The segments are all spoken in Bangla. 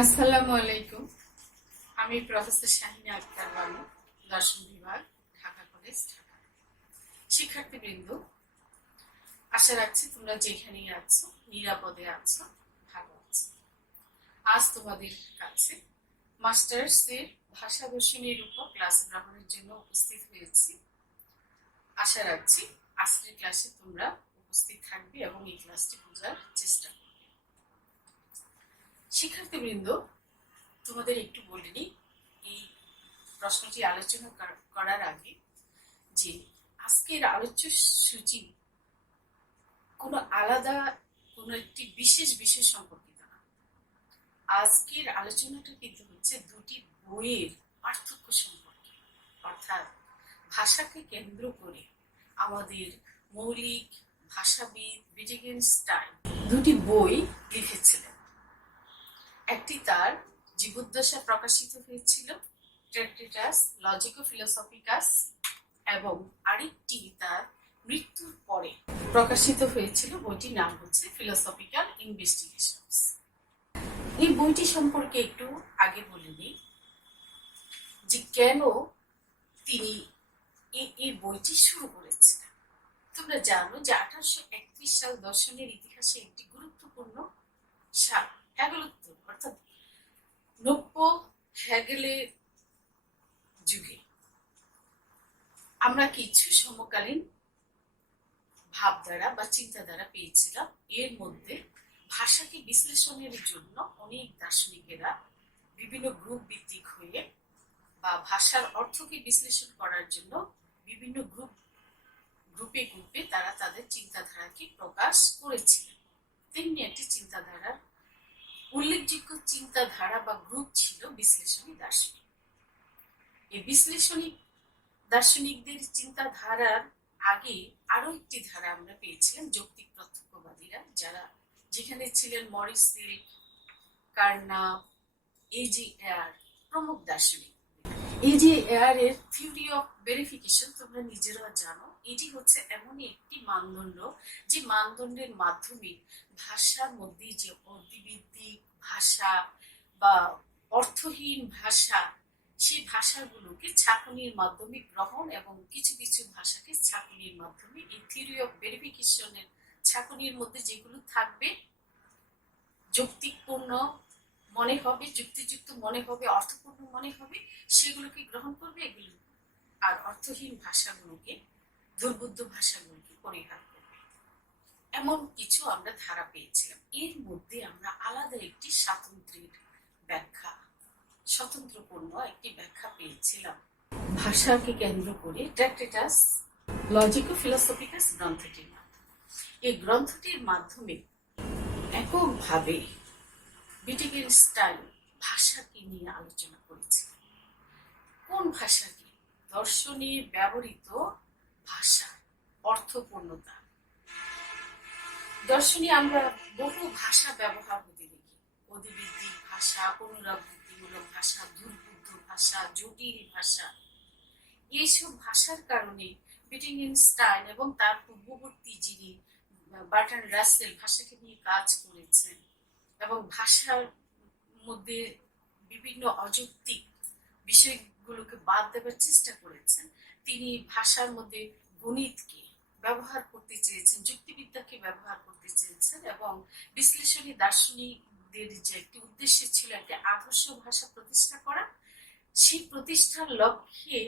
আসসালামু আলাইকুম। আমি প্রফেসর শাহিনা আক্তার বানু, দর্শন বিভাগ, ঢাকা কলেজ, ঢাকা। শিক্ষার্থীবৃন্দ, আশা রাখছি তোমরা যেখানেই আছো নিরাপদে আছো, ভালো আছো। আজ তোমাদের কাছে মাস্টার্সের ভাষা দর্শনের উপর ক্লাস গ্রহণের জন্য উপস্থিত হয়েছি। আশা রাখছি আজকের ক্লাসে তোমরা উপস্থিত থাকবে এবং এই ক্লাসটি বোঝার চেষ্টা করবে। শিক্ষার্থীবৃন্দ, তোমাদের একটু বলে নিই এই প্রশ্নটি আলোচনা করার আগে যে আজকের আলোচ্য সূচি কোনো আলাদা কোনো একটি বিশেষ বিষয় সম্পর্কিত না। আজকের আলোচনাটা কিন্তু হচ্ছে দুটি বইয়ের পার্থক্য সম্পর্কে, অর্থাৎ ভাষাকে কেন্দ্র করে আমাদের মৌলিক ভাষাবিদ উইটগেনস্টাইন দুটি বই লিখেছিলেন। একটি তার জীবদ্দশা প্রকাশিত হয়েছিল, ট্র্যাক্টেটাস লজিকো-ফিলোসফিকাস, এবং আরেকটি তার মৃত্যুর পরে প্রকাশিত হয়েছিল। বইটির নাম হচ্ছে ফিলোসফিক্যাল ইনভেস্টিগেশনস। এই বইটি সম্পর্কে একটু আগে বলে নিই যে কেন তিনি এই বইটি শুরু করেছিলেন। তোমরা জানো যে 1831 সাল দর্শনের ইতিহাসে একটি গুরুত্বপূর্ণ সাল, হ্যাগেলোত্তর অর্থাৎ নব্য হ্যাগেলের যুগে আমরা কিছু সমকালীন ভাবধারা বা চিন্তাধারা পেয়েছিলাম। এর মধ্যে ভাষাকে বিশ্লেষণের জন্য অনেক দার্শনিকেরা বিভিন্ন গ্রুপ ভিত্তিক হয়ে বা ভাষার অর্থকে বিশ্লেষণ করার জন্য বিভিন্ন গ্রুপে গ্রুপে তারা তাদের চিন্তাধারাকে প্রকাশ করেছিলেন। তেমনি একটি চিন্তাধারার উল্লেখযোগ্য চিন্তাধারা বা গ্রুপ ছিল বিশ্লেষণী দার্শনিক। এই বিশ্লেষণী দার্শনিকদের চিন্তাধারার আগে আরো একটি ধারা আমরা পেয়েছিলাম, যৌক্তিক প্রত্যক্ষবাদীরা, যেখানে ছিলেন মরিস সিল্ক, কার্নাভ, এজি এয়ার প্রমুখ দার্শনিক। এজি এয়ার এর থিওরি অফ ভেরিফিকেশন তোমরা নিজেরা জানো, এটি হচ্ছে এমনই একটি মানদণ্ড যে মানদণ্ডের মাধ্যমে ভাষার মধ্যে যে অর্থভিত্তিক ভাষা বা অর্থহীন ভাষা, সেই ভাষাগুলোকে ছাঁকনির মাধ্যমে গ্রহণ এবং কিছু কিছু ভাষাকে ছাঁকনির মাধ্যমে, এই থিওরি অফ ভেরিফিকেশনের ছাঁকনির মধ্যে যেগুলো থাকবে যৌক্তিকপূর্ণ মনে হবে, যুক্তিযুক্ত মনে হবে, অর্থপূর্ণ মনে হবে, সেগুলোকে গ্রহণ করবে এগুলো, আর অর্থহীন ভাষাগুলোকে, দুর্বোধ্য ভাষাগুলোকে পরিহার করবে। এমন কিছু আমরা ধারা পেয়েছিলাম। এর মধ্যে আমরা আলাদা একটি স্বতন্ত্রপূর্ণ একটি ব্যাখ্যা পেয়েছিলাম ভাষাকে কেন্দ্র করে ট্র্যাক্টেটাস লজিকো-ফিলোসফিকাস গ্রন্থটির মাধ্যমে। এই গ্রন্থটির মাধ্যমে এককভাবে উইটগেনস্টাইন ভাষাকে নিয়ে আলোচনা করেছিলেন। কোন ভাষাকে? দর্শনে ব্যবহৃত ভাষা, অর্থপূর্ণতা। দর্শনে আমরা বহু ভাষা ব্যবহার হতে দেখি, অধিভিত্তিক ভাষা, পুনরাবৃত্তিমূলক ভাষা, দুর্বোধ্য ভাষা, জটিল ভাষা। এইসব ভাষার কারণে উইটগেনস্টাইন এবং তার পূর্ববর্তী যিনি বার্ট্রান্ড রাসেল ভাষাকে নিয়ে কাজ করেছেন এবং ভাষার মধ্যে বিভিন্ন অযৌক্তিক বিষয়গুলোকে বাদ দেওয়ার চেষ্টা করেছেন। তিনি ভাষার মধ্যে গণিতকে ব্যবহার করতে চেয়েছেন, যুক্তিবিদ্যাকে ব্যবহার করতে চেয়েছেন, এবং বিশ্লেষণী দার্শনিকদের যে একটি উদ্দেশ্য ছিল একটি আদর্শ ভাষা প্রতিষ্ঠা করা, সেই প্রতিষ্ঠার লক্ষ্যে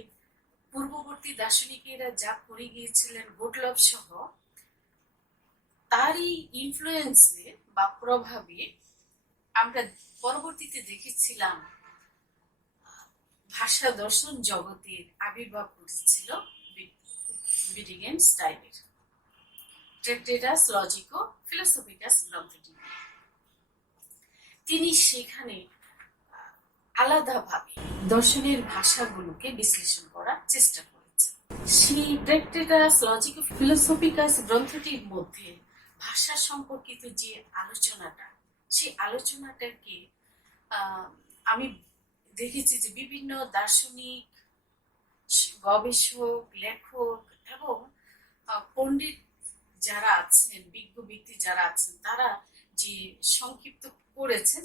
পূর্ববর্তী দার্শনিকেরা যা করে গিয়েছিলেন, গোটলব সহ, তারই ইনফ্লুয়েন্সে বা প্রভাবে আমরা পরবর্তীতে দেখেছিলাম ভাষা দর্শন জগতের আবির্ভাব ঘটেছিল উইটগেনস্টাইনের ট্র্যাক্টেটাস লজিকো-ফিলোসফিকাস গ্রন্থটি। তিনি সেখানে আলাদাভাবে দর্শনের ভাষাগুলোকে বিশ্লেষণ করার চেষ্টা করেছেন। সেই ট্র্যাক্টেটাস লজিকো-ফিলোসফিকাস গ্রন্থটির মধ্যে ভাষা সম্পর্কিত যে আলোচনাটা, সেই আলোচনাটাকে আমি দেখেছি যে বিভিন্ন দার্শনিক, গবেষক, লেখক এবং পণ্ডিত যারা আছেন, বিজ্ঞ ব্যক্তি যারা আছেন, তারা যে সংক্ষিপ্ত করেছেন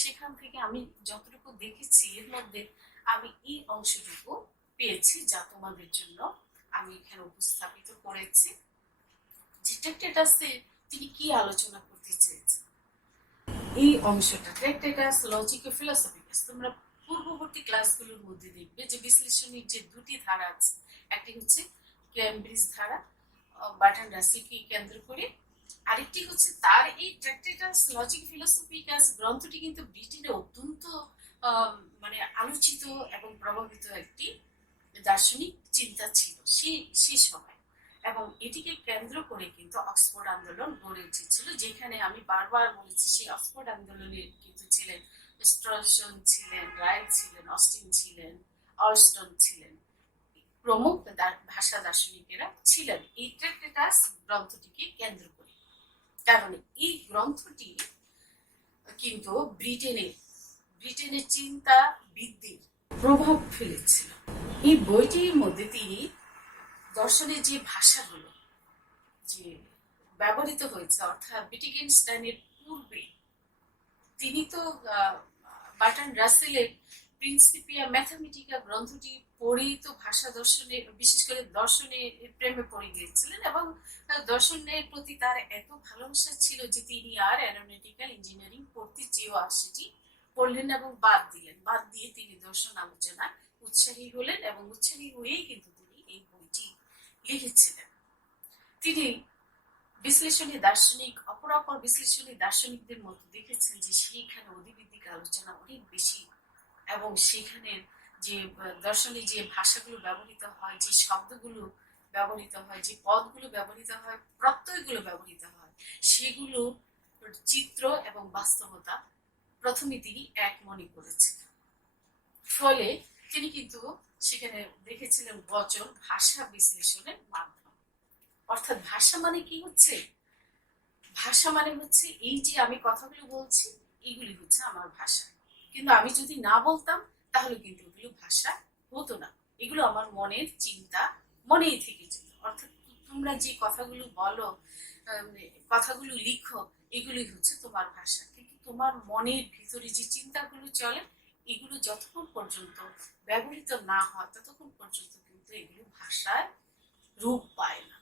সেখান থেকে আমি যতটুকু দেখেছি এর মধ্যে আমি এই অংশটুকু পেয়েছি যা তোমাদের জন্য আমি এখানে উপস্থাপিত করেছি। যে ট্যাক্টেটাসে তিনি কি আলোচনা করতে চেয়েছেন এই অংশটা, ট্যাক্টেটাস লজিক ও ফিলোসফিকাস, তোমরা পূর্ববর্তী ক্লাসগুলোর মধ্যে দেখবে যে বিশ্লেষণের যে দুটি ধারা আছে, একটি হচ্ছে ক্যামব্রিজ ধারা বার্ট্রান্ড রাসেলকে কেন্দ্র করে, আরেকটি হচ্ছে তার এই ট্যাক্টেটাস লজিক ফিলোসফিকাস গ্রন্থটি কিন্তু ব্রিটেনে অত্যন্ত মানে আলোচিত এবং প্রভাবিত একটি দার্শনিক চিন্তা ছিল সেই সময়, এবং এটিকে কেন্দ্র করে কিন্তু অক্সফোর্ড আন্দোলন গড়ে উঠেছিল, যেখানে আমি বারবার বলেছি সেই অক্সফোর্ড আন্দোলনের কিন্তু ছিলেন স্ট্রলসন, ছিলেন রাইট, ছিলেন অস্টিন, ছিলেন অলস্টন, ছিলেন প্রমুখ ভাষা দার্শনিকেরা ছিলেন এই ট্যাক্টেটাস গ্রন্থটিকে কেন্দ্র করে। কারণ এই গ্রন্থটি কিন্তু ব্রিটেনের চিন্তা বৃদ্ধির প্রভাব ফেলেছিল। এই বইটির মধ্যে তিনি দর্শনের যে ভাষাগুলো যে ব্যবহৃত হয়েছে, অর্থাৎ উইটগেনস্টাইনের পূর্বে তিনি তো বার্ট্রান্ড রাসেলের প্রিন্সিপিয়া ম্যাথামেটিকা গ্রন্থটি পড়েই তো ভাষা দর্শনে, বিশেষ করে দর্শনে প্রেমে পড়ে গিয়েছিলেন, এবং দর্শনের প্রতি তার এত ভালোবাসা ছিল যে তিনি আর অ্যারোনটিক্যাল ইঞ্জিনিয়ারিং পড়তে চেয়েও আর সেটি পড়লেন এবং বাদ দিয়ে তিনি দর্শন আলোচনায় উৎসাহী হলেন, এবং উৎসাহী হয়েই কিন্তু তিনি এই বইটি লিখেছিলেন। তিনি বিশ্লেষণী দার্শনিক, অপরাপর বিশ্লেষণী দার্শনিকদের মতো দেখেছেন যে সেইখানে অধিবিদ্যিক আলোচনা অনেক বেশি, এবং সেখানে যে দর্শনে যে ভাষাগুলো ব্যবহৃত হয়, যে শব্দগুলো ব্যবহৃত হয়, যে পদগুলো ব্যবহৃত হয়, প্রত্যয়গুলো ব্যবহৃত হয়, সেগুলো চিত্র এবং বাস্তবতা প্রথমে তিনি এক মনে করেছিলেন। ফলে তিনি কিন্তু সেখানে দেখেছিলেন বচন ভাষা বিশ্লেষণের মাধ্যম। অর্থাৎ ভাষা মানে কি হচ্ছে? ভাষা মানে হচ্ছে এই যে আমি কথাগুলো বলছি, এইগুলি হচ্ছে আমার ভাষা, কিন্তু আমি যদি না বলতাম তাহলে কিন্তু এগুলো ভাষা হতো না, এগুলো আমার মনের চিন্তা, মনেই থেকে যেত। অর্থাৎ তোমরা যে কথাগুলো বলো, কথাগুলো লিখো, এগুলি হচ্ছে তোমার ভাষা, কিন্তু তোমার মনের ভিতরে যে চিন্তাগুলো চলে, এগুলো যতক্ষণ পর্যন্ত ব্যবহৃত না হয় ততক্ষণ পর্যন্ত কিন্তু এগুলো ভাষায় রূপ পায় না।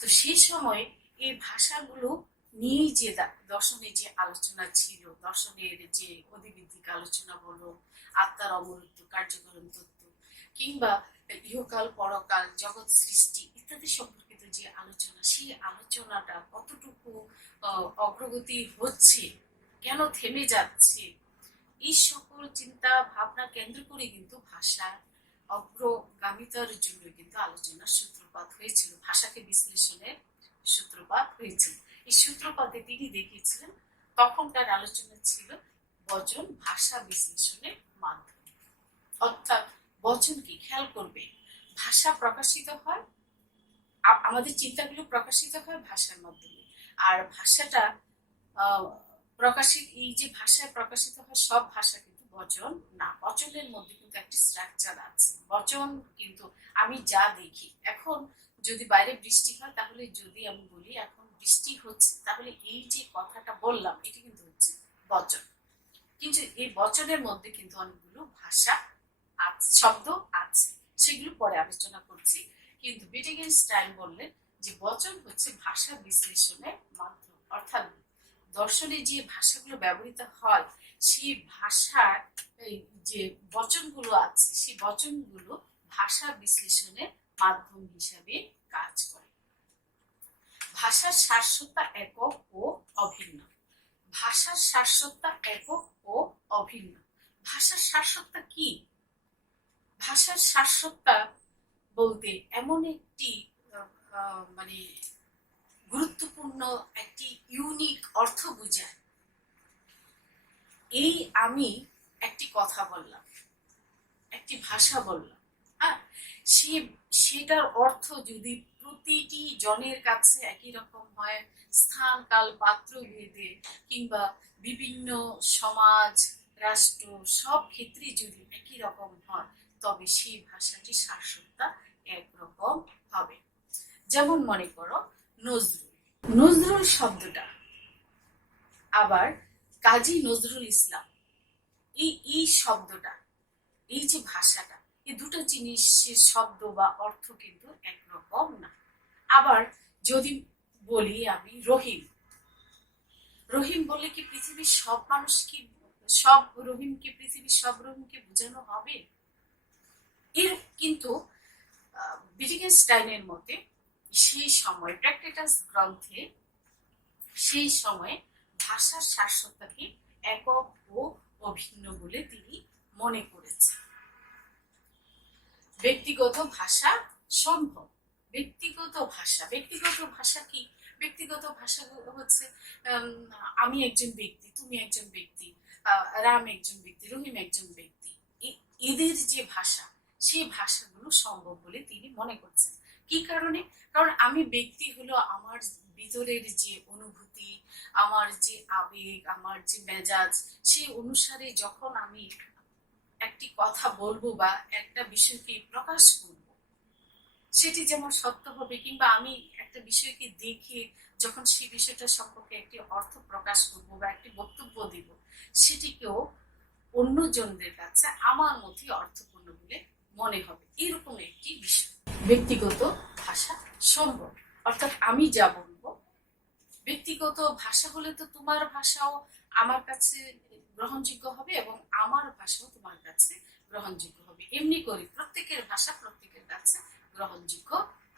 তো সেই সময় এই ভাষাগুলো নিয়েই যে দর্শনের যে আলোচনা ছিল, দর্শনের যে অধিবিদ্যিক আলোচনা বলো, আত্মার অমরত্ব, কার্যকরণ তত্ত্ব, কিংবা ইহকাল পরকাল, জগৎ সৃষ্টি ইত্যাদি সম্পর্কিত যে আলোচনা, সেই আলোচনাটা কতটুকু অগ্রগতি হচ্ছে, কেন থেমে যাচ্ছে, এই সকল চিন্তা ভাবনা কেন্দ্র করে কিন্তু ভাষার অগ্রগামিতার জন্য কিন্তু আলোচনার সূত্রপাত হয়েছিল, ভাষাকে বিশ্লেষণের সূত্রপাত হয়েছিল। এই সূত্রপাতে তিনি দেখিয়েছিলেন তখনকার আলোচনা ছিল বচন ভাষা বিশ্লেষণের মাধ্যমে। অর্থাৎ বচন কি, খেয়াল করবে, ভাষা প্রকাশিত হয়, আমাদের চিন্তাগুলো প্রকাশিত হয় ভাষার মাধ্যমে, আর ভাষাটা প্রকাশিত, এই যে ভাষায় প্রকাশিত হয় সব ভাষা কিন্তু বচন না, বচনের মধ্যে কিন্তু একটি স্ট্রাকচার আছে। বচন কিন্তু আমি যা দেখি, এখন যদি বাইরে বৃষ্টি হয় তাহলে যদি আমি বলি এখন বৃষ্টি হচ্ছে, তাহলে এই যে কথাটা বললাম এটি কিন্তু হচ্ছে বচন, কিন্তু এই বচনের মধ্যে কিন্তু অনেকগুলো ভাষা আছে, শব্দ আছে, সেগুলো পরে আলোচনা করছি। কিন্তু উইটগেনস্টাইন বললেন যে বচন হচ্ছে ভাষা বিশ্লেষণের মাধ্যম, অর্থাৎ দর্শনে যে ভাষাগুলো ব্যবহৃত হয় সেই ভাষার যে বচনগুলো আছে, সেই বচনগুলো ভাষা বিশ্লেষণের মাধ্যম হিসাবে কাজ করে। ভাষার সারসত্তা একক ও অভিন্ন। ভাষার সারসত্তা একক ও অভিন্ন। ভাষার সারসত্তা কি? ভাষার সারসত্তা বলতে এমন একটি মানে গুরুত্বপূর্ণ একটি ইউনিক অর্থ বোঝায়। এই আমি একটি কথা বললাম, একটি ভাষা বললাম, হ্যাঁ, সেটার অর্থ যদি প্রতিটি জনের কাছে একই রকম হয়, স্থান কাল পাত্র ভেদে কিংবা বিভিন্ন সমাজ রাষ্ট্র সব ক্ষেত্রে যদি একই রকম হয়, তবে সেই ভাষাটি সারসত্তা একরকম হবে। যেমন মনে করো নজরুল শব্দটা, আবার কাজী নজরুল ইসলাম, এই শব্দটা, এই যে ভাষাটা, এই দুটো জিনিসের শব্দ বা অর্থ কিন্তু একরকম না। আবার যদি বলি আমি রহিম, রহিম বলে কি পৃথিবীর সব মানুষ কি, সব রহিমকে, পৃথিবীর সব রহিমকে বোঝানো হবে? এর কিন্তু বিটগেনস্টাইনের মতে সেই সময় ট্র্যাক্টেটাস গ্রন্থে সেই সময়ে ভাষার শাশ্বততাকে একক ও অভিন্ন বলে তিনি মনে করেছেন। ব্যক্তিগত ভাষা সম্ভব। ব্যক্তিগত ভাষা, ব্যক্তিগত ভাষা কি? ব্যক্তিগত ভাষা হচ্ছে আমি একজন ব্যক্তি, তুমি একজন ব্যক্তি, রাম একজন ব্যক্তি, রহিম একজন ব্যক্তি, এদের যে ভাষা, সেই ভাষাগুলো সম্ভব বলে তিনি মনে করছেন। কি কারণে? কারণ আমি ব্যক্তি হলো আমার ভিতরের যে অনুভূতি, আমার যে আবেগ, আমার যে মেজাজ, সেই অনুসারে যখন আমি একটি কথা বলবো বা একটা বিষয়কে প্রকাশ করব, সেটি যেমন সত্য হবে, কিংবা আমি একটা বিষয়কে দেখে যখন সেই বিষয়টা সম্পর্কে একটি অর্থ প্রকাশ করব বা একটি বক্তব্য দিব, সেটিকেও অন্যজনদের কাছে আমার মধ্যে অর্থপূর্ণ বলে মনে হবে। এরকম একটি বিষয় ব্যক্তিগত ভাষা সম্ভব। অর্থাৎ আমি যা বলবো, ব্যক্তিগত ভাষা হলে তো তোমার ভাষাও আমার কাছে গ্রহণযোগ্য হবে এবং আমার ভাষাও তোমার কাছে গ্রহণযোগ্য হবে। এমনি করে প্রত্যেকের ভাষা প্রত্যেকের কাছে গ্রহণযোগ্য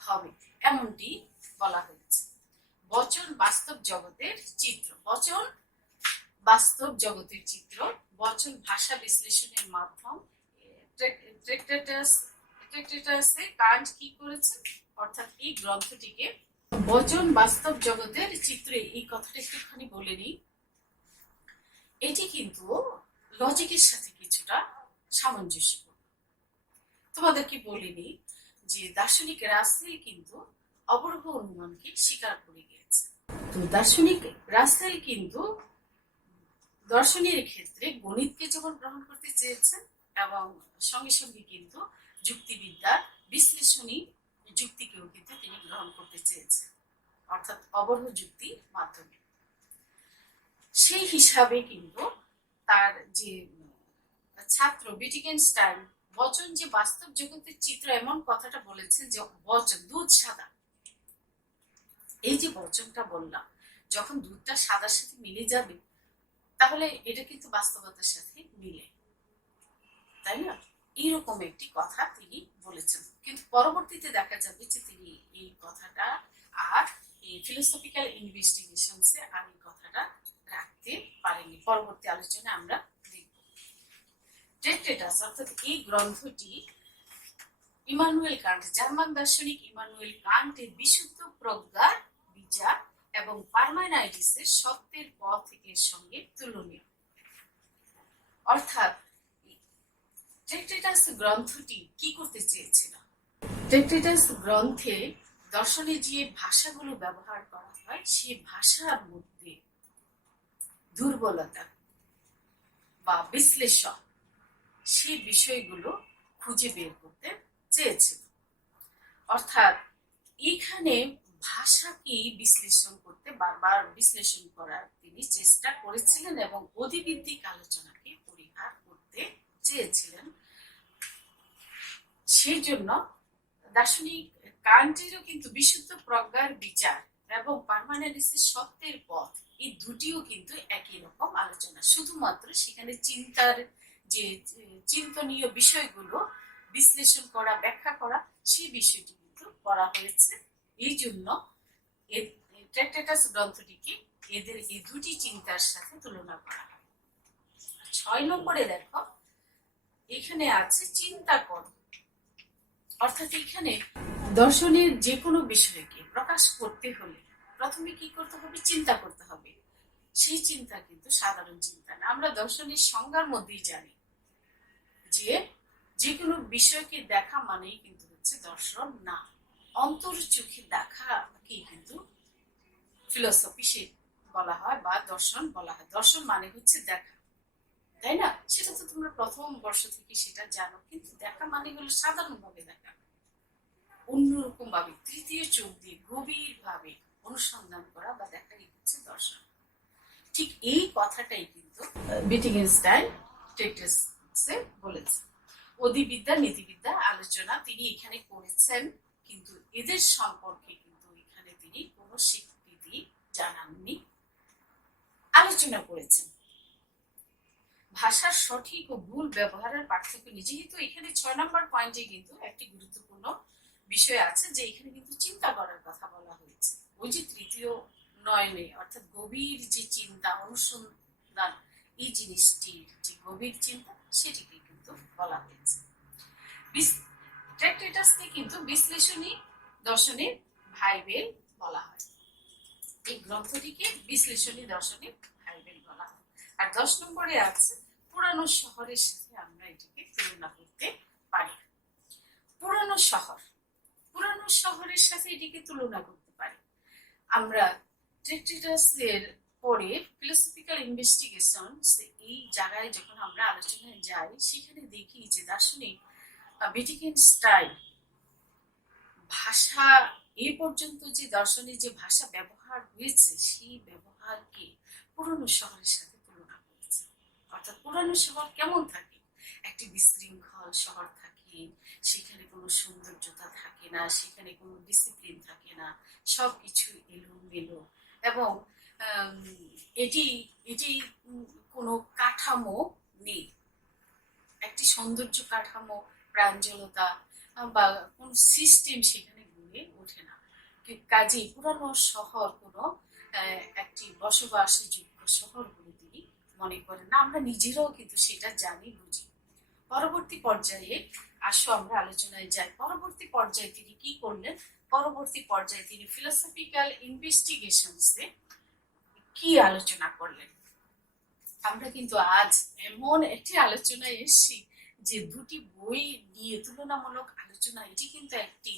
হবে, এমনটি বলা হয়েছে। বচন বাস্তব জগতের চিত্র। বচন বাস্তব জগতের চিত্র, বচন ভাষা বিশ্লেষণের মাধ্যম। ট্র্যাক্টেটাসে কান্ট কি করেছেন? অর্থাৎ এই গ্রন্থটিকে বচন বাস্তব জগতের চিত্রে, এই কথাটা একটুখানি বলে নিই। এটি কিন্তু লজিকের সাথে কিছুটা সামঞ্জস্যপূর্ণ। তোমাদেরকে বলিনি যে দার্শনিক রাসেল কিন্তু অবরোহ অনুমানকে স্বীকার করে গিয়েছে। তো দার্শনিক রাসেল কিন্তু দর্শনের ক্ষেত্রে গণিতকে যেমন গ্রহণ করতে চেয়েছেন এবং সঙ্গে সঙ্গে কিন্তু যুক্তিবিদ্যার বিশ্লেষণী যুক্তিকেও কিন্তু তিনি গ্রহণ করতে চেয়েছেন, অর্থাৎ অবরোহ যুক্তির মাধ্যমে। সেই হিসাবে কিন্তু তার যে ছাত্র বিটগেনস্টাইন বচন যে বাস্তব জগতের চিত্র এমন কথাটা বলেছেন যে বচন দুধ সাদা, এই যে বচনটা বললাম, যখন দুধটা সাদার সাথে মিলে যাবে তাহলে এটা কিন্তু বাস্তবতার সাথে মিলে, তাই না? এইরকম একটি কথা তিনি বলেছেন। কিন্তু পরবর্তীতে দেখা যাবে যে তিনি এই কথাটা আর এই ফিলোসফিক্যাল ইনভেস্টিগেশনসে আর এই কথাটা রাখতে পারেনি। পরবর্তী আলোচনায় আমরা দেখব। ট্র্যাক্টেটাস অর্থাৎ এই গ্রন্থটি ইমানুয়েল কান্ট, জার্মান দার্শনিক ইমানুয়েল কান্টের বিশুদ্ধ প্রজ্ঞার বিচার এবং পারমাইনাইটিসের সত্যের পথ থেকে সঙ্গে তুলনীয়। অর্থাৎ ট্র্যাক্টেটাস গ্রন্থটি কি করতে চেয়েছিল? ট্র্যাক্টেটাস গ্রন্থে দর্শনে যে ভাষাগুলো ব্যবহার করা হয়, সেই ভাষার মধ্যে দুর্বলতা বা বিশ্লেষণ, সেই বিষয়গুলো খুঁজে বের করতে চেয়েছিল। অর্থাৎ এখানে ভাষাকে বিশ্লেষণ করতে, বারবার বিশ্লেষণ করার তিনি চেষ্টা করেছিলেন এবং অধিভিত্তিক আলোচনাকে পরিহার করতে চেয়েছিলেন। সেই জন্য দার্শনিক কান্টেরও কিন্তু বিশুদ্ধ প্রজ্ঞার বিচার এবং পারমানেন্সের সত্যের পথ, এই দুটিও কিন্তু একই রকম আলোচনা, শুধুমাত্র সেখানে চিন্তার যে চিন্তনীয় বিষয়গুলো বিশ্লেষণ করা, ব্যাখ্যা করা, সেই বিষয়টি কিন্তু করা হয়েছে। এই জন্য ট্র্যাক্টেটাস গ্রন্থটিকে এদের এই দুটি চিন্তার সাথে তুলনা করা হয়। 6 নম্বরে দেখো, এখানে আছে চিন্তা কর। অর্থাৎ এখানে দর্শনের যে কোনো বিষয়কে প্রকাশ করতে হলে প্রথমে কি করতে হবে? চিন্তা করতে হবে। সেই চিন্তা কিন্তু সাধারণ চিন্তা না। আমরা দর্শনের সংজ্ঞার মধ্যেই জানি যে যে কোনো বিষয়কে দেখা মানেই কিন্তু হচ্ছে দর্শন না। অন্তর চোখে দেখাকে কিন্তু ফিলোসফি সে বলা হয় বা দর্শন বলা হয়। দর্শন মানে হচ্ছে দেখা, তাই না? সেটা তো তোমরা প্রথম বর্ষ থেকে সেটা জানো। কিন্তু দেখা মানে হলো সাধারণভাবে দেখা, অন্যরকম ভাবে তৃতীয় চোখ দিয়ে গভীর ভাবে অনুসন্ধান করা বা দেখাই হচ্ছে দর্শন। ঠিক এই কথাটাই কিন্তু বিটিগেনস্টাইন ট্রিটিসে বলেছেন। অধিবিদ্যা নীতিবিদ্যা আলোচনা তিনি এখানে করেছেন, কিন্তু এদের সম্পর্কে কিন্তু এখানে তিনি কোনো স্বীকৃতি জানাননি, আলোচনা করেছেন। ভাষার সঠিক ও ভুল ব্যবহারের পার্থক্য নিয়ে, যেহেতু এখানে 6 নম্বর পয়েন্টে কিন্তু একটি গুরুত্বপূর্ণ বিষয় আছে যে এখানে কিন্তু চিন্তা করার কথা বলা হয়েছে। ওই যে তৃতীয় নয়নে অর্থাৎ গভীর যে চিন্তা অনুসন্ধান, এই জিনিসটির যে গভীর চিন্তা সেটিকে কিন্তু বলা হয়েছে। ট্র্যাক্টেটাসকে কিন্তু বিশ্লেষণী দর্শনের বাইবেল বলা হয়। এই গ্রন্থটিকে বিশ্লেষণী দর্শনের বাইবেল বলা হয়। আর 10 নম্বরে আছে পুরানো শহরের সাথে আমরা এটাকে তুলনা করতে পারি। পুরানো শহরের সাথে এটিকে তুলনা করতে পারি। আমরা ট্র্যাক্টেটাসের পরে ফিলোসফিক্যাল ইনভেস্টিগেশন এই জায়গায় যখন আমরা আলোচনায় যাই, সেখানে দেখি যে দার্শনিক বিটিগেনস্টাইন ভাষা এই পর্যন্ত যে দর্শনে যে ভাষা ব্যবহার হয়েছে সেই ব্যবহারকে পুরনো শহরের সাথে তুলনা করেছে। অর্থাৎ পুরনো শহর কেমন থাকে, একটি বিশৃঙ্খল শহর থাকে, সেখানে কোনো সৌন্দর্যতা থাকে না, সেখানে কোনো ডিসিপ্লিন থাকে না, সবকিছু এলোমেলো, এবং এটি এটি কোনো কাঠামো নেই, একটি সৌন্দর্য কাঠামো, প্রাঞ্জলতা বা কোন সিস্টেম সেখানে গড়ে ওঠে না। কাজেই পুরানো শহর কোনো একটি বসবাসী যোগ্য শহর বলে তিনি মনে করেন না। আমরা নিজেরাও কিন্তু সেটা জানি, বুঝি। পরবর্তী পর্যায়ে আসো আমরা আলোচনায় যাই। পরবর্তী পর্যায়ে তিনি কি করলেন? পরবর্তী পর্যায়ে তিনি ফিলোসফিক্যাল ইনভেস্টিগেশনসে কি আলোচনা করলেন? আমরা কিন্তু আজ এমন একটি আলোচনায় এসেছি যে দুটি বই নিয়ে তুলনামূলক আলোচনা, এটি কিন্তু একটি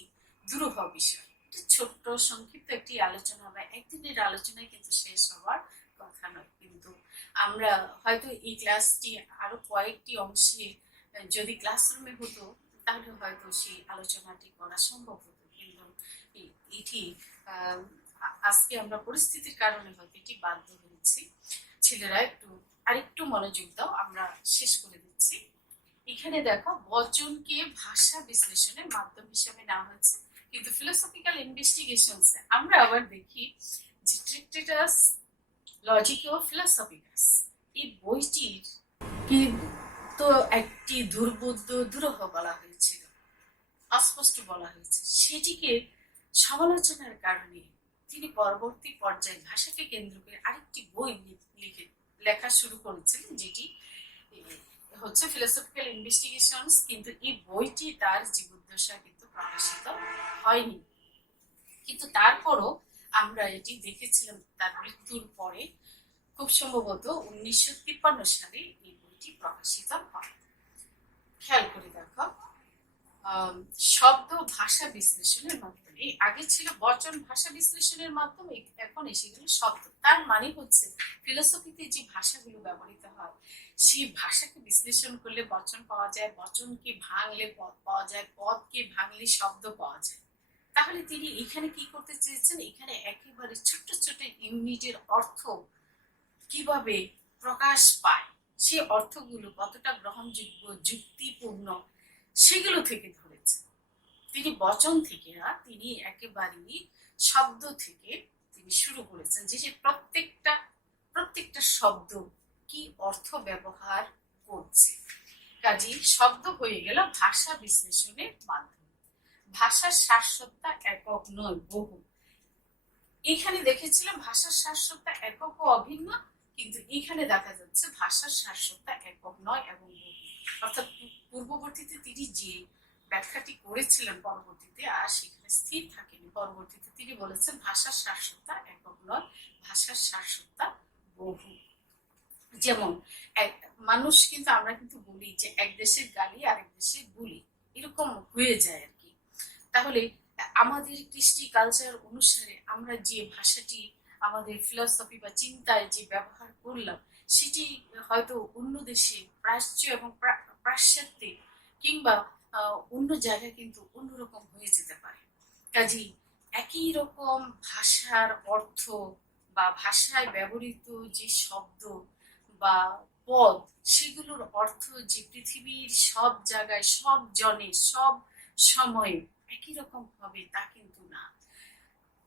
দুরূহ বিষয়। এটি ছোট্ট সংক্ষিপ্ত একটি আলোচনা বা একদিনের আলোচনায় কিন্তু শেষ হওয়ার কথা নয়। কিন্তু আমরা হয়তো এই ক্লাসটি আরো কয়েকটি অংশে যদি ক্লাসরুমে হতো তাহলে হয়তো সেই আলোচনাটি করা সম্ভব হতো, কিন্তু এটি আজকে আমরা পরিস্থিতির কারণে হয়তো এটি বাধ্য হয়েছি। ছেলেরা আরেকটু মনোযোগ দাও, আমরা শেষ করে দিচ্ছি। এখানে দেখো বচনকে ভাষা বিশ্লেষণের মাধ্যম হিসেবে নেওয়া হয়েছে, কিন্তু ফিলোসফিক্যাল ইনভেস্টিগেশনস আমরা আবার দেখি যে ট্রিকটেটাস লজিকো ফিলোসফিকাস এই বইটির কিন্তু একটি দুরূহ বলা হয়েছিল, অস্পষ্ট বলা হয়েছে। সেটিকে সমালোচনার কারণে তিনি পরবর্তী পর্যায়ে ভাষাকে কেন্দ্র করে আরেকটি বই লেখা শুরু করেছিলেন, যেটি হচ্ছে ফিলোসফিক্যাল ইনভেস্টিগেশনস। কিন্তু এই বইটি তার জীবদ্দশায় কিন্তু প্রকাশিত হয়নি, কিন্তু তারপরও আমরা এটি দেখেছিলাম তার মৃত্যুর পরে, খুব সম্ভবত 1953 সালে এই বইটি প্রকাশিত হয়। খেয়াল করে দেখো, শব্দ ভাষা বিশ্লেষণের মাধ্যমে, আগে ছিল বচন ভাষা বিশ্লেষণের মাধ্যমে, এখন এসে গেল শব্দ। তার মানে হচ্ছে ফিলোসফিতে যে ভাষাগুলো ব্যবহৃত হয় সেই ভাষাকে বিশ্লেষণ করলে বচন পাওয়া যায়, বচনকে ভাঙলে পদ পাওয়া যায়, পদকে ভাঙলে শব্দ পাওয়া যায়। তাহলে তিনি এখানে কি করতে চেয়েছেন? এখানে একেবারে ছোট্ট ছোট ইউনিটের অর্থ কিভাবে প্রকাশ পায়, সে অর্থগুলো কতটা গ্রহণযোগ্য, যুক্তিপূর্ণ, সেগুলো থেকে ধরেছে। তিনি বচন থেকে না, তিনি একেবারেই শব্দ থেকে তিনি শুরু করেছেন, যে প্রত্যেকটা শব্দ কি অর্থ ব্যবহার করছে। কাজেই শব্দ হয়ে গেল ভাষা বিশ্লেষণের মাধ্যম। ভাষার সারসত্তা একক নয়, বহু। এখানে দেখেছিলাম ভাষার সারসত্তা একক ও অভিন্ন, কিন্তু এখানে দেখা যাচ্ছে ভাষার সারসত্তা একক নয় এবং বহু। অর্থাৎ পূর্ববর্তীতে তিনি যে ব্যাখ্যাটি করেছিলেন পরবর্তীতে আর সেখানে স্থির থাকেনি। পরবর্তীতে তিনি বলেছেন ভাষার সারসত্তা একক নয়, ভাষার সারসত্তা বহু। যেমন মানুষ কিন্তু আমরা কিন্তু বলি যে এক দেশের গালি আরেক দেশের বুলি, এরকম হয়ে যায় আর কি। তাহলে আমাদের কৃষ্টি কালচার অনুসারে আমরা যে ভাষাটি আমাদের ফিলসফি বা চিন্তায় যে ব্যবহার করলাম, সেটি হয়তো অন্য দেশে প্রাচ্য এবং পাশ্চাত্যে কিংবা অন্য জায়গায় কিন্তু অন্যরকম হয়ে যেতে পারে। কাজেই একই রকম ভাষার অর্থ বা ভাষায় ব্যবহৃত যে শব্দ বা পদ, সেগুলোর অর্থ যে পৃথিবীর সব জায়গায় সব জনে সব সময়ে একই রকম হবে তা কিন্তু না।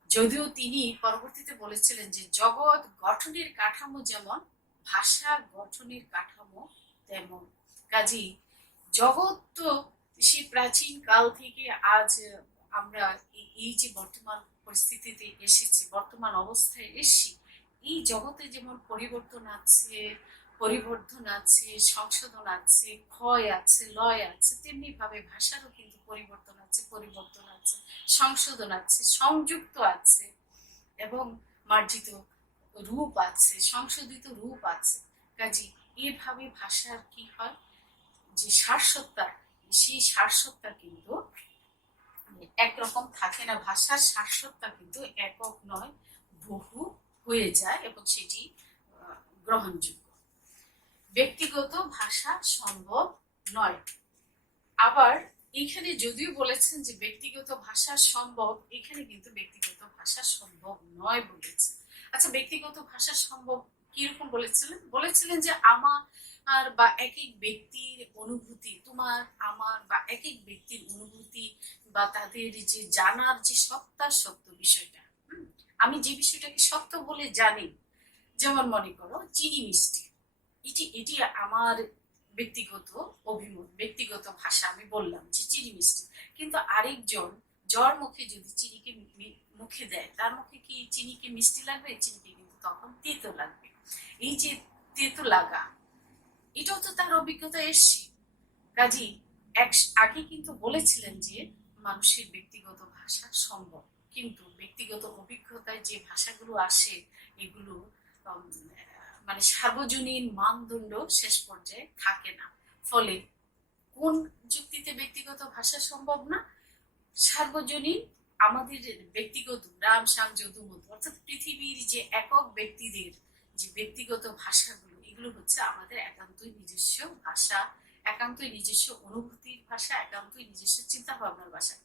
যদিও তিনি পরবর্তীতে বলেছিলেন যে জগৎ গঠনের কাঠামো যেমন, ভাষা গঠনের কাঠামো তেমন। কাজেই জগৎ তো সে প্রাচীন কাল থেকে আজ আমরা এই যে বর্তমান পরিস্থিতিতে এসেছি, বর্তমান অবস্থায় এসেছি, এই জগতে যেমন পরিবর্তন আছে, সংশোধন আছে, ক্ষয় আছে, লয় আছে, তেমনি ভাবে ভাষারও কিন্তু পরিবর্তন আছে, সংশোধন আছে, সংযুক্ত আছে এবং মার্জিত রূপ আছে, সংশোধিত রূপ আছে। কাজী এভাবে ভাষার কি হয়, যে সারসত্তা, সেই সারসত্তা কিন্তু একরকম থাকে না। ভাষার সারসত্তা কিন্তু একক নয়, বহু হয়ে যায় এবং সেটি গ্রহণযোগ্য। ব্যক্তিগত ভাষা সম্ভব নয়। আবার এখানে যদিও বলেছেন যে ব্যক্তিগত ভাষা সম্ভব, এখানে কিন্তু ব্যক্তিগত ভাষা সম্ভব নয় বলেছেন। আচ্ছা, ব্যক্তিগত ভাষা সম্ভব কিরকম বলেছিলেন যে আমার বা এক এক ব্যক্তির অনুভূতি, তোমার আমার বা এক এক ব্যক্তির অনুভূতি বা তাদের যে জানার যে সত্য বিষয়টা, আমি যে বিষয়টাকে সত্য বলে জানি, যেমন মনে করো চিনি মিষ্টি, এটি আমার ব্যক্তিগত অভিমত, ব্যক্তিগত ভাষা, আমি বললাম যে চিনি মিষ্টি। কিন্তু আরেকজন জ্বর মুখে যদি চিনিকে মুখে দেয়, তার মুখে কি চিনিকে মিষ্টি লাগবে? চিনিকে কিন্তু তখন তেতো লাগবে। এই যে তেতো লাগা, এটাও তো তার অভিজ্ঞতা এসছে। কাজী আগে কিন্তু বলেছিলেন যে মানুষের ব্যক্তিগত ভাষা সম্ভব, কিন্তু ব্যক্তিগত অভিজ্ঞতায় যে ভাষাগুলো আসে এগুলো মানে সার্বজনীন মানদণ্ড শেষ পর্যায়ে থাকে না। ফলে কোন যুক্তিতে ব্যক্তিগত ভাষা সম্ভব না? সার্বজনীন আমাদের ব্যক্তিগত রাম শ্যাম যদু মধু, অর্থাৎ পৃথিবীর যে একক ব্যক্তিদের যে ব্যক্তিগত ভাষাগুলো, এগুলো হচ্ছে আমাদের একান্তই নিজস্ব ভাষা, একান্তই নিজস্ব অনুভূতির ভাষা, একান্তই নিজস্ব চিন্তা ভাবনার ভাষা।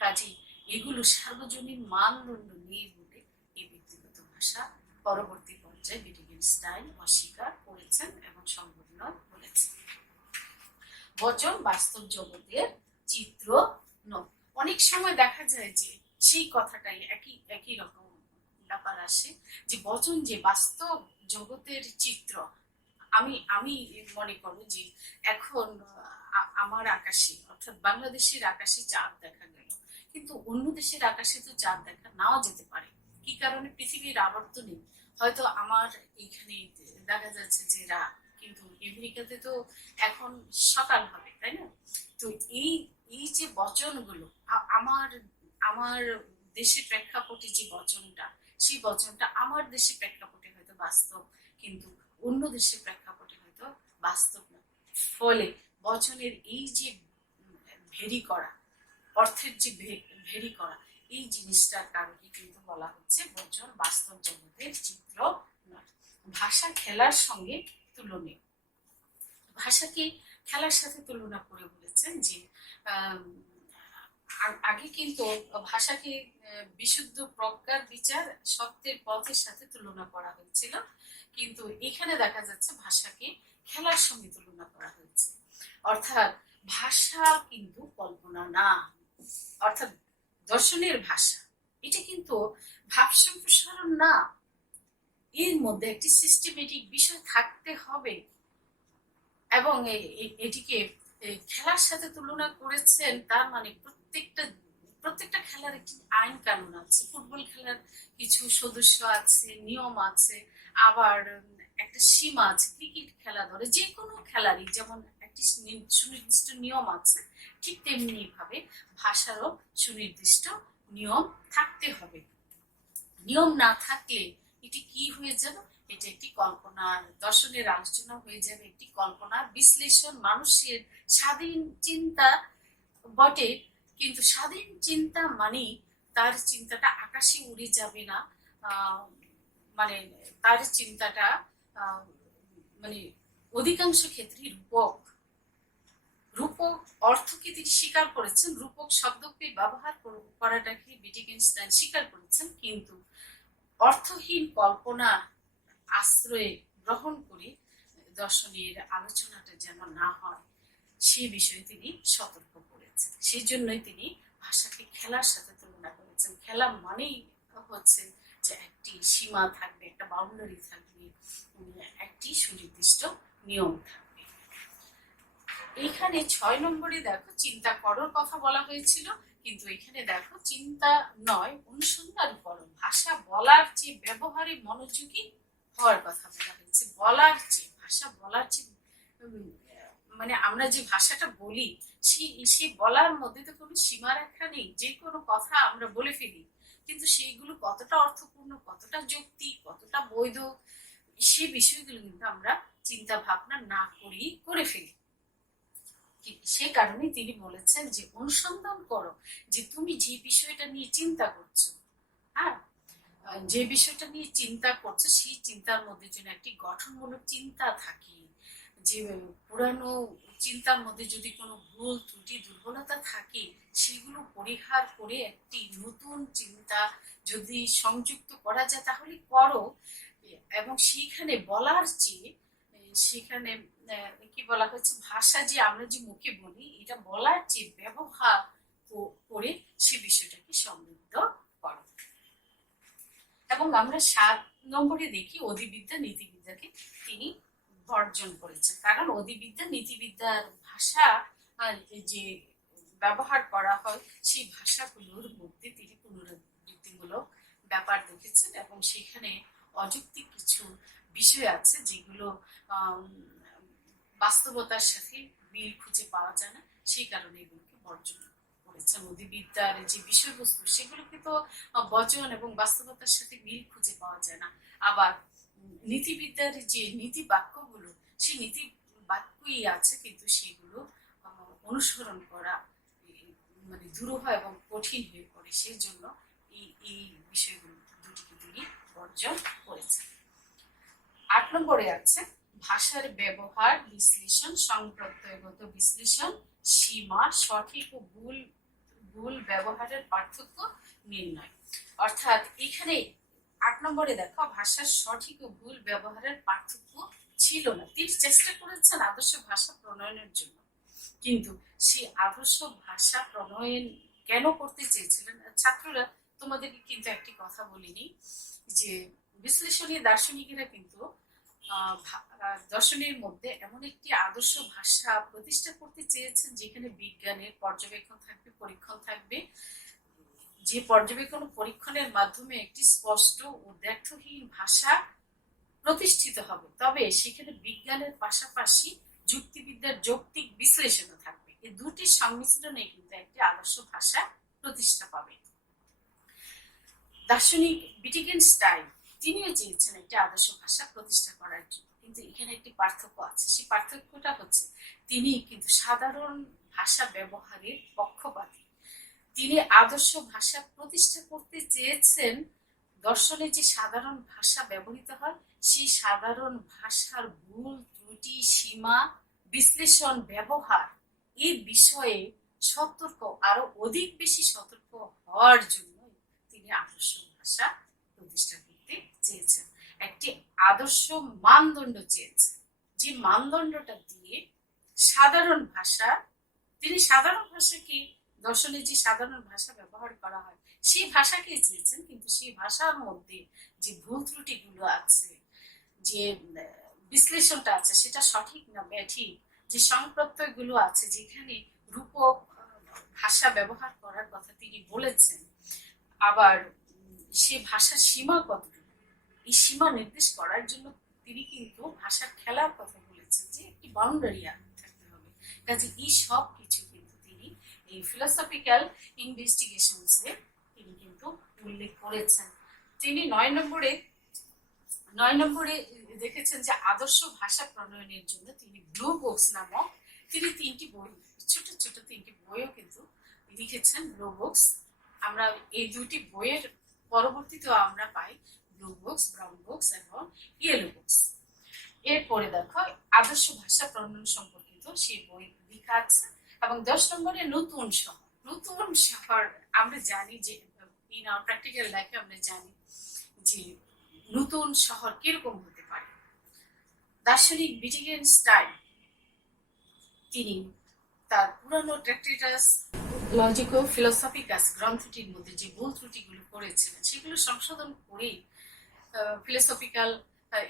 কাজেই এগুলো সার্বজনীন মানদণ্ড নিয়ে বলে এই ব্যক্তিগত ভাষা পরবর্তী পর্যায়ে উইটগেনস্টাইন অস্বীকার করেছেন এবং সম্ভব নয় বলেছেন। বচন বাস্তব জগতের চিত্র নয়। অনেক সময় দেখা যায় যে সেই কথাটাই একই রকম ব্যাপার আসে, যে বচন যে বাস্তব জগতের চিত্র। আমি মনে করব যে এখন আমার আকাশে, অর্থাৎ বাংলাদেশের আকাশে চাঁদ দেখা গেল, কিন্তু অন্য দেশের আকাশে তো চাঁদ দেখা নাও যেতে পারে। কি কারণে? পৃথিবীর আবর্তনে হয়তো আমার এইখানে দেখা যাচ্ছে যে রাত, কিন্তু আমেরিকাতে তো এখন সকাল হবে, তাই না? তো এই যে বচনগুলো আমার আমার দেশের প্রেক্ষাপটে যে বচনটা, সেই বচনটা আমার দেশের প্রেক্ষাপটে হয়তো বাস্তব, কিন্তু অন্য দেশের প্রেক্ষাপটে হয়তো বাস্তব না। ফলে বচনের এই যে ভেরি করা, অর্থের যে ভেরি করা, এই জিনিসটার কারণে কিন্তু বলা হচ্ছে বচন বাস্তব জগতের চিত্র নয়। ভাষা খেলার সঙ্গে তুলনীয়। ভাষাকে খেলার সাথে তুলনা করে বলেছেন যে আগে কিন্তু ভাষাকে বিশুদ্ধ প্রজ্ঞার বিচার সত্যের পথের সাথে তুলনা করা হয়েছিল, কিন্তু এখানে দেখা যাচ্ছে ভাষাকে খেলার সঙ্গে তুলনা করা হয়েছে। অর্থাৎ ভাষা কিন্তু কল্পনা না, অর্থাৎ দর্শনের ভাষা এটা কিন্তু ভাব সম্প্রসারণ না, এর মধ্যে একটি সিস্টেমেটিক বিষয় থাকতে হবে। এবং এটিকে খেলার সাথে তুলনা করেছেন, তার মানে প্রত্যেকটা খেলার একটি আইন কানুন আছে। ফুটবল খেলার কিছু সদস্য আছে, নিয়ম আছে, আবার একটা সীমা আছে। ক্রিকেট খেলা ধরে যে কোনো খেলারই যেমন একটি সুনির্দিষ্ট নিয়ম আছে, ঠিক তেমনি ভাবে ভাষারও সুনির্দিষ্ট নিয়ম থাকতে হবে। নিয়ম না থাকলে এটি কি হয়ে যাবে? এটা একটি কল্পনার, দর্শনের আলোচনা হয়ে যাবে একটি কল্পনার বিশ্লেষণ। মানুষের স্বাধীন চিন্তা বটে, কিন্তু স্বাধীন চিন্তা মানে তার চিন্তাটা আকাশে উড়ে যাবে না, মানে তার চিন্তাটা মানে অধিকাংশ ক্ষেত্রে রূপক অর্থকে তিনি স্বীকার করেছেন, রূপক শব্দকে ব্যবহার করাটাকে উইটগেনস্টাইন স্বীকার করেছেন, কিন্তু অর্থহীন কল্পনা আশ্রয় গ্রহণ করে দর্শনের আলোচনাটা যেন না হয় সে বিষয়ে তিনি সতর্ক করেছেন। সেই জন্যই তিনি ভাষাকে খেলার সাথে তুলনা করেছেন। খেলা মানেই হচ্ছে যে একটি সীমা থাকবে, একটা বাউন্ডারি থাকবে, একটি সুনির্দিষ্ট নিয়ম থাকবে। এইখানে 6 নম্বরে দেখো চিন্তা করোর কথা বলা হয়েছিল, কিন্তু এখানে দেখো চিন্তা নয় অনুসন্ধান করো, ভাষা বলার চেয়ে ব্যবহারে মনোযোগী হওয়ার কথা বলা হয়েছে। বলার চেয়ে, ভাষা বলার চেয়ে মানে আমরা যে ভাষাটা বলি সেই বলার মধ্যে তো কোনো সীমারেখা নেই, যে কোনো কথা আমরা বলে ফেলি, কিন্তু সেইগুলো কতটা অর্থপূর্ণ, কতটা যৌক্তিক, কতটা বৈধ, সে বিষয়গুলো কিন্তু আমরা চিন্তা ভাবনা না করেই করে ফেলি। সে কারণে তিনি বলেছেন যে অনুসন্ধান করো যে তুমি যে বিষয়টা নিয়ে চিন্তা করছো, হ্যাঁ, যে বিষয়টা নিয়ে চিন্তা করছো সেই চিন্তার মধ্যে যেন একটি গঠনমূলক চিন্তা থাকে, যে পুরানো চিন্তার মধ্যে যদি কোনো ভুল ত্রুটি দুর্বলতা থাকে সেগুলো পরিহার করে একটি নতুন চিন্তা যদি সংযুক্ত করা যায় তাহলে করো। এবং সেইখানে বলার চেয়ে, সেখানে কি বলা হচ্ছে, ভাষা যে আমরা যে মুখে বলি এটা বলার চেয়ে ব্যবহার করে সে বিষয়টাকে সমৃদ্ধ করো। এবং আমরা 7 নম্বরে দেখি অধিবিদ্যা নীতিবিদ্যাকে তিনি বর্জন করেছেন, কারণ অধিবিদ্যা নীতিবিদ্যার ভাষা যে ব্যবহার করা হয় সেই ভাষাগুলোর মধ্যে তিনি পুনরাবৃত্তিমূলক ব্যাপার দেখেছেন এবং সেখানে অযৌক্তিক কিছু বিষয় আছে যেগুলো বাস্তবতার সাথে মিল খুঁজে পাওয়া যায় না, সেই কারণে এগুলোকে বর্জন করেছেন। অধিবিদ্যার যে বিষয়বস্তু সেগুলোকে তো বচন এবং বাস্তবতার সাথে মিল খুঁজে পাওয়া যায় না। আবার নীতিবিদ্যার যে নীতি বাক্যগুলো সেই নীতি বাক্যই আছে, কিন্তু সেগুলো অনুসরণ করা মানে দুরূহ এবং কঠিন হয়ে পড়ে, সেই জন্য এই বিষয়গুলো দুটিকে তিনি বর্জন করেছেন। 8 নম্বরে আছে ভাষার ব্যবহার বিশ্লেষণ, সংপ্রত্যয়গত বিশ্লেষণ, সীমা, সঠিক ও ভুল ব্যবহারের পার্থক্য নির্ণয়। অর্থাৎ এখানে 8 নম্বরে দেখো ভাষার সঠিক ও ভুল ব্যবহারের পার্থক্য ছিল না। তিনি চেষ্টা করেছেন আদর্শ ভাষা প্রণয়নের জন্য, কিন্তু সেই আদর্শ ভাষা প্রণয়ন কেন করতে চেয়েছিলেন? ছাত্ররা তোমাদেরকে কিন্তু একটি কথা বলিনি যে বিশ্লেষণী দার্শনিকেরা কিন্তু দর্শনের মধ্যে এমন একটি আদর্শ ভাষা প্রতিষ্ঠা করতে চেয়েছেন যেখানে বিজ্ঞানের পর্যবেক্ষণ থাকবে, পরীক্ষণ থাকবে, যে পর্যবেক্ষণ ও পরীক্ষণের মাধ্যমে একটি স্পষ্ট ও দ্ব্যর্থহীন ভাষা প্রতিষ্ঠিত হবে, তবে সেখানে বিজ্ঞানের পাশাপাশি যুক্তিবিদ্যার যৌক্তিক বিশ্লেষণও থাকবে। এই দুটির সংমিশ্রণে কিন্তু একটি আদর্শ ভাষা প্রতিষ্ঠা পাবে। দার্শনিক উইটগেনস্টাইন তিনিও চেয়েছেন একটি আদর্শ ভাষা প্রতিষ্ঠা করার জন্য, কিন্তু এখানে একটি পার্থক্য আছে। সেই পার্থক্যটা হচ্ছে তিনি কিন্তু সাধারণ ভাষা ব্যবহারের পক্ষপাতী। তিনি আদর্শ ভাষা প্রতিষ্ঠা করতে চেয়েছেন দর্শনে যে সাধারণ ভাষা ব্যবহৃত হয় সেই সাধারণ ভাষার ভুল ত্রুটি, সীমা, বিশ্লেষণ, ব্যবহার এই বিষয়ে সতর্ক, আরো অধিক বেশি সতর্ক হওয়ার জন্য তিনি আদর্শ ভাষা প্রতিষ্ঠা করতে চেয়েছেন। একটি আদর্শ মানদণ্ড চেয়েছেন, যে মানদণ্ডটা দিয়ে সাধারণ ভাষা, তিনি সাধারণ ভাষাকে দর্শনে যে সাধারণ ভাষা ব্যবহার করা হয় সেই ভাষাকে চেয়েছেন, কিন্তু সেই ভাষার মধ্যে যে ভুল ত্রুটিগুলো আছে, যে বিশ্লেষণটা আছে সেটা সঠিক না ব্যাঠিক, যে সংপ্রত্যয় গুলো আছে, যেখানে রূপক ভাষা ব্যবহার করার কথা তিনি বলেছেন, আবার সে ভাষার সীমা কতটুকু, এই সীমা নির্দেশ করার জন্য তিনি কিন্তু ভাষার খেলার কথা বলেছেন, যে একটি বাউন্ডারি থাকতে হবে। কাজে এই সব কিছু কিন্তু তিনি এই ফিলোসফিক্যাল ইনভেস্টিগেশনসে তিনি কিন্তু উল্লেখ করেছেন। তিনি 9 নম্বরে দেখেছেন যে আদর্শ ভাষা প্রণয়নের জন্য তিনি ব্লু বুকস নামক তিনি 3টি বই, ছোট ছোট 3টি বইও কিন্তু লিখেছেন। ব্লু বুকস, আমরা এই 2টি বইয়ের পরবর্তীতেও আমরা পাই ব্লু বুকস, ব্রাউন বুকস এবং ইয়েলো বুকস। এরপরে দেখো আদর্শ ভাষা প্রণয়ন সম্পর্কিত সেই বই লেখা আছে। এবং 10 নম্বরে নতুন শহর। নতুন শহর আমরা জানি যে প্র্যাকটিক্যাল লাইফে আমরা জানি যে নতুন শহর কিরকম হতে পারে। দার্শনিক উইটগেনস্টাইন তিনি তার পুরানো ট্র্যাক্টেটাস লজিকো ফিলোসফিকাস গ্রন্থটির মধ্যে যে ভুল ত্রুটিগুলো করেছিলেন সেগুলো সংশোধন করেই ফিলোসফিক্যাল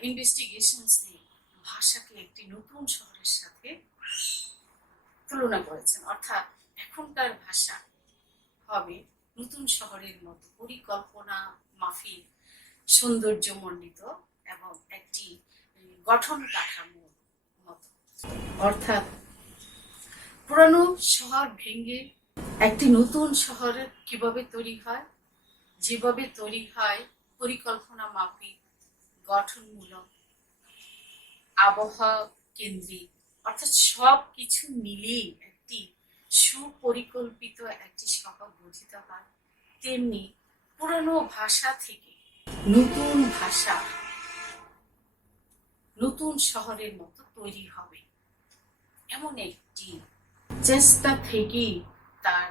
ইনভেস্টিগেশনস দিয়ে ভাষাকে একটি নতুন শহরের সাথে তুলনা করেছেন। অর্থাৎ এখনকার ভাষা হবে নতুন শহরের মতো পরিকল্পনা মাফিক, সৌন্দর্যমণ্ডিত এবং একটি গঠন কাঠামোর মতো। অর্থাৎ পুরানো শহর ভেঙে একটি নতুন শহর কিভাবে তৈরি হয়, যেভাবে তৈরি হয় পরিকল্পনা মাফিক, গঠনমূলক, আবহাওয়া কেন্দ্রিক, অর্থাৎ সব কিছু মিলিয়ে একটি সুপরিকল্পিত একটি শহর গঠিত হয়, তেমনি পুরানো ভাষা থেকে নতুন ভাষা নতুন শহরের মতো তৈরি হবে এমন একটি চেষ্টা থেকেই তার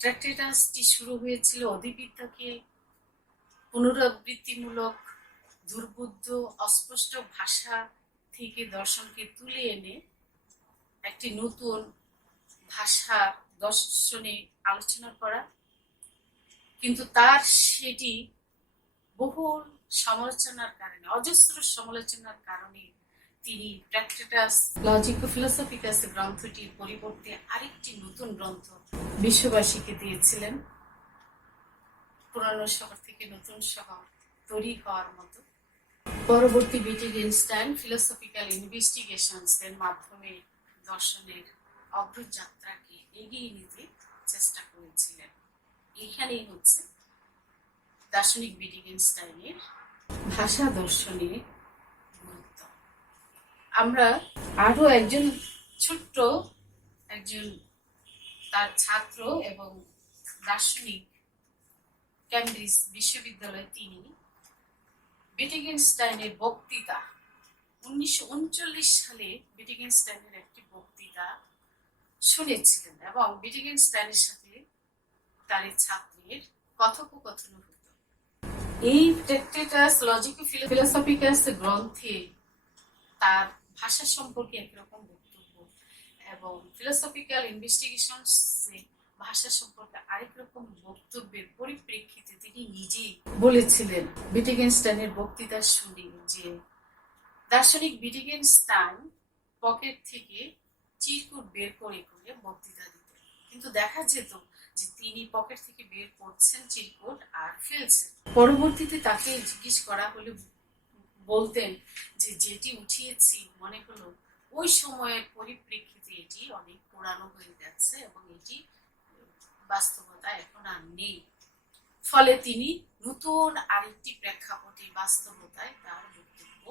ট্র্যাক্টেটাসটি শুরু হয়েছিল। অধিবিদ্যাকে পুনরাবৃত্তিমূলক, দুর্বোধ্য, অস্পষ্ট ভাষা থেকে দর্শনকে তুলে এনে একটি নতুন ভাষা দর্শনে আলোচনা করা। কিন্তু তার সেটি বহু সমালোচনার কারণে, অজস্র সমালোচনার কারণে তিনি ট্র্যাক্টেটাস লজিকো ফিলোসফিকাস গ্রন্থটির পরিবর্তে আরেকটি নতুন গ্রন্থ বিশ্ববাসীকে দিয়েছিলেন, পুরানো শহর থেকে নতুন শহর তৈরি হওয়ার মতো। পরবর্তী উইটগেনস্টাইন ফিলোসফিক্যাল ইনভেস্টিগেশনস এর মাধ্যমে দর্শনের অগ্রযাত্রাকে এগিয়ে নিতে চেষ্টা করেছিলেন। এখানেই হচ্ছে দার্শনিক উইটগেনস্টাইনের ভাষা দর্শনের গুরুত্ব। আমরা আরো একজন ছোট্ট একজন তার ছাত্র এবং দার্শনিক, ক্যামব্রিজ বিশ্ববিদ্যালয়ে তিনি উইটগেনস্টাইনের বক্তৃতা 1939 সালে উইটগেনস্টাইনের একটি বক্তৃতা শুনেছিলেন এবং উইটগেনস্টাইনের সাথে তার ছাত্রের কথোপকথন হতো। এই ট্র্যাক্টেটাস লজিকো ফিলোসফিকাস গ্রন্থে তার ভাষা সম্পর্কে একরকম বক্তব্য এবং ফিলোসফিক্যাল ইনভেস্টিগেশনস ভাষা সম্পর্কে আরেক রকম বক্তব্যের পরিপ্রেক্ষিতে তিনি নিজেই বলেছিলেন উইটগেনস্টাইনের বক্তৃতা শুনে যে দার্শনিক উইটগেনস্টাইন পকেট থেকে চিরকুট বের করে করে বক্তৃতা দিতেন, কিন্তু দেখা যেত যে তিনি পকেট থেকে বের করছেন চিরকুট আর ফেলছেন। পরবর্তীতে তাকে জিজ্ঞেস করা হলে বলতেন যে যেটি উঠিয়েছি মনে হলো ওই সময়ের পরিপ্রেক্ষিতে এটি অনেক পুরানো হয়ে যাচ্ছে এবং এটি বাস্তবতা এখন আর নেই। ফলে তিনি নতুন আরেকটি প্রেক্ষাপটে বাস্তবতায় তার বক্তব্য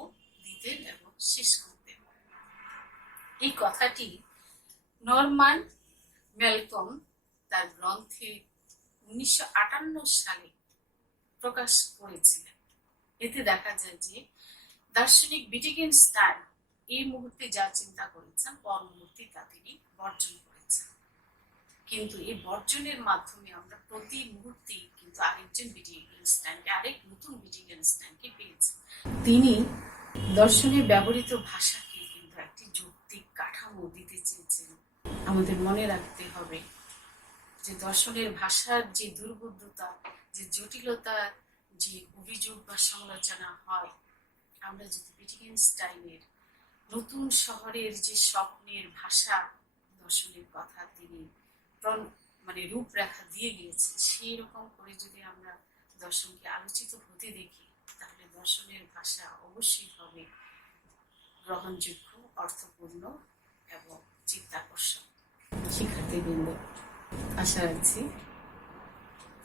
দিতেন এবং শেষ করতেন। এই কথাটি নরমান ম্যালকম তার গ্রন্থে 1958 সালে প্রকাশ করেছিলেন। এতে দেখা যায় যে দার্শনিক উইটগেনস্টাইন এই মুহূর্তে যা চিন্তা করেছেন পর মুহূর্তে তা তিনি বর্জন করেছেন, কিন্তু এই বর্জনের মাধ্যমে আমরা প্রতি মুহূর্তে কিন্তু আরেকজন উইটগেনস্টাইনকে, আরেক নতুন উইটগেনস্টাইনকে পেয়েছি। তিনি দর্শনে ব্যবহৃত ভাষাকে কিন্তু একটি যৌক্তিক কাঠামো দিতে চেয়েছেন। আমাদের মনে রাখতে হবে যে দর্শনের ভাষার যে দুর্বোধ্যতা, যে জটিলতা, যে অভিযোগ বা সমালোচনা হয়, আমরা যদি উইটগেনস্টাইনের নতুন শহরের যে স্বপ্নের ভাষা দর্শনের কথা তিনি রূপরেখা দিয়ে গিয়েছেন, সেই রকম করে যদি আমরা দর্শনকে আলোচিত হতে দেখি তাহলে দর্শনের ভাষা অবশ্যই হবে গ্রহণযোগ্য, অর্থপূর্ণ এবং চিত্তাকর্ষক। শিক্ষার্থীবৃন্দ, আশা রাখছি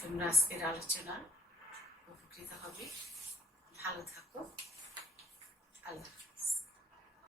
তোমরা আজকের আলোচনা উপকৃত হবে। ভালো থাকো। আল্লাহ।